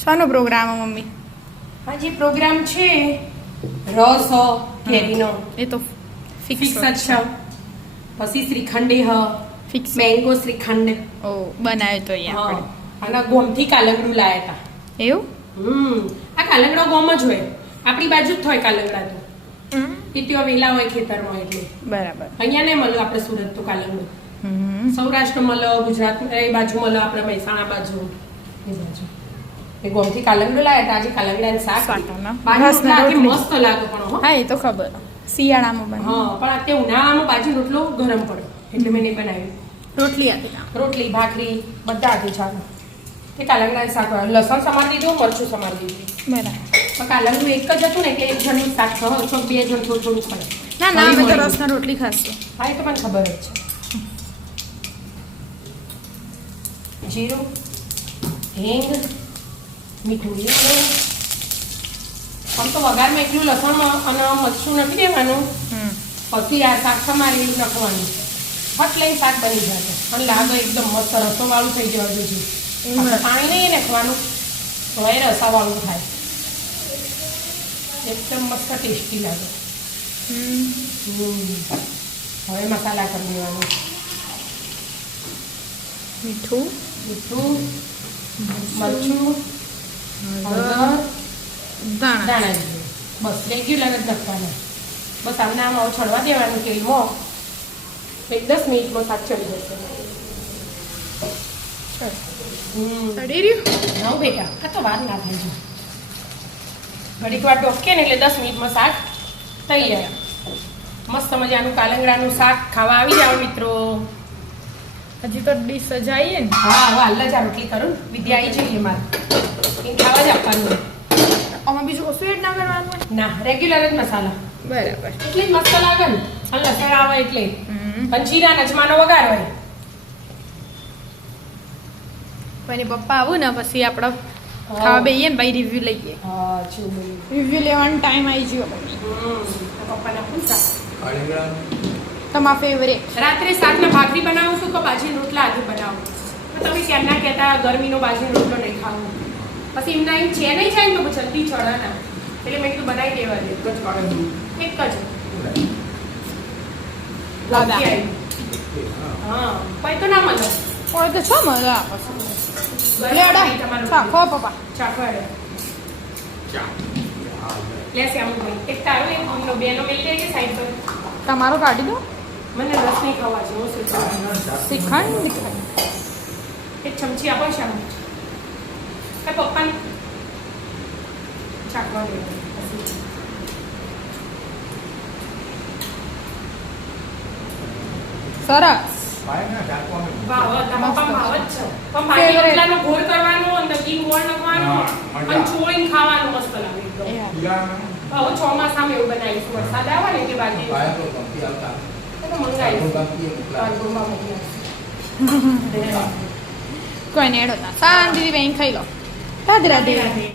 શાનો programme mummy? આજે programme છે રસ કેરીનો, એ તો ફિક્સ જ છે. પછી શ્રીખંડ ફિક્સ. મેંગો શ્રીખંડ. ઓ બનાવ્યો તો અહીંયા હા, આપણે. અને ગોમથી કાલંગડું લાયા એવું? હતા. આ કાલંગડો ગોમ જ હોય, આપણી બાજુ જ થાય કાલંગડા તો. એ ત્યાં વેલા હોય ખેતરમાં એટલે. બરાબર. અહીંયા નહીં મળે આપણે સુરત તો કાલંગડું. સૌરાષ્ટ્ર મળે, ગુજરાત એ બાજુ મળે, આપણે મહેસાણા બાજુ એ બાજુ. એ ગોમથી કાલંગડું લાયા હતા. આજે કાલંગડાનું શાક. શાકના. બાજુ રસના રોટલા રોટલી. મસ્ત લાગે પણ હો. હા, એ તો ખબર. શિયાળામાં બને. હા, પણ અત્યારે ઉનાળામાં બાજુ રોટલો ગરમ પડે એટલે મેં નહીં બનાવ્યું. રોટલી આપી દો. રોટલી ભાખરી બધા હતું ચાલો. એ કાલંગડાનું શાક લસણ સમારી દીધું, મરચું સમારી દીધું. બરાબર. પણ કાલંગડું એક જ હતું ને કે એક જણનું શાક ખાવ છો, બે જણ થોડું થોડું ખાય. ના ના, અમે તો રસના રોટલી ખાશું. હા, એ તો મને ખબર જ છે. જીરું, હિંગ, મીઠું લીમડું. આમ તો વઘારમાં એટલું લસણ અને મરચું નથી દેવાનું. પછી આ શાક સમારી નાખવાનું. ફટ લઈને શાક બની જશે અને લાગે એકદમ મસ્ત રસોવાળું થઈ જવા જોઈએ. પાણી નહીં નાખવાનું તો એ રસાવાળું થાય. એકદમ મસ્ત ટેસ્ટી લાગે. હવે મસાલા કરી દેવાનું. મીઠું, મીઠું, મરચું, હળદર, દાણા. દાણા જીરું. બસ રેગ્યુલર જ નાખવાના. બસ આમને આમ છોડવા દેવાનું તેલમાં. એક 10 મિનિટમાં શાક ચડી જશે. ચડી રહ્યું? ના બેટા, આ તો વાર ના થાય છે. ઘડીક વાર ડોકે ને એટલે 10 મિનિટમાં શાક તૈયાર. મસ્ત મજાનું કાલંગડાનું શાક ખાવા આવી જાઓ મિત્રો. હજી તો ડીશ સજાઈએ ને. હા, હવે હાલ જ આ રોટલી કરું. વિદ્યા આવી જોઈએ મારે. એ ખાવા જ આપવાનું. આમાં બીજું કશું એડ ના કરવાનું હોય? ના, રેગ્યુલર જ મસાલા. બરાબર. એટલે જ મસ્ત લાગે ને. અને લસણ આવે એટલે. અને જીરા નચમાનો વઘાર હોય. કોઈને પપ્પા આવું ને પછી આપણે ખાવા બેહીએ ને પછી રિવ્યુ લઈએ. હા, ચૂબડી. રિવ્યુ લેવાનો ટાઈમ આવી ગયો ભાઈ. પપ્પાના ફૂલ શાક. તમારા ફેવરેટ. રાત્રે શાકના ભાખરી બનાવું છું કે બાજરી રોટલા આજે બનાવું. તો તમે ક્યારના કહેતા ગરમીનો બાજરી રોટલો નહીં ખાવો. પછી એમના એમ છે નહીં થાય ને તો જલ્દી ચડાના. એટલે મેં કીધું બનાવી દેવા દે. એક જ. લાગી આવી. હા, પછી તો ના મળે. કોઈ તો છો મજા આપશે. ચાખો પપ્પા. ચાખો હેડો. લે શ્યામભાઈ. એક તારો એક અમનો બેનો મેલી જાય કે સાઈડ પર. તમારો કાઢી દો. મને રસ નહીં ખાવા છે. હું શ્રીખંડ. એક ચમચી આપો શ્યામ. એ પપ્પાને ચાખવા દે. સરસ. ભાવ પપ્પા ભાવ જ છે. પણ ભાઈ રોટલાનો ગોળ કરવાનો અને ઘી ગોળ નાખવાનો અને ચોળીને ખાવાનું મસ્ત લાગે એકદમ. હવે ચોમાસામાં એવું બનાવીશું. વરસાદ આવે ને એટલે બાજુ મંગાવીશું. કોઈ ને એડો ના શાંતિથી બેન ખાઈ લો. રાધે રાધે.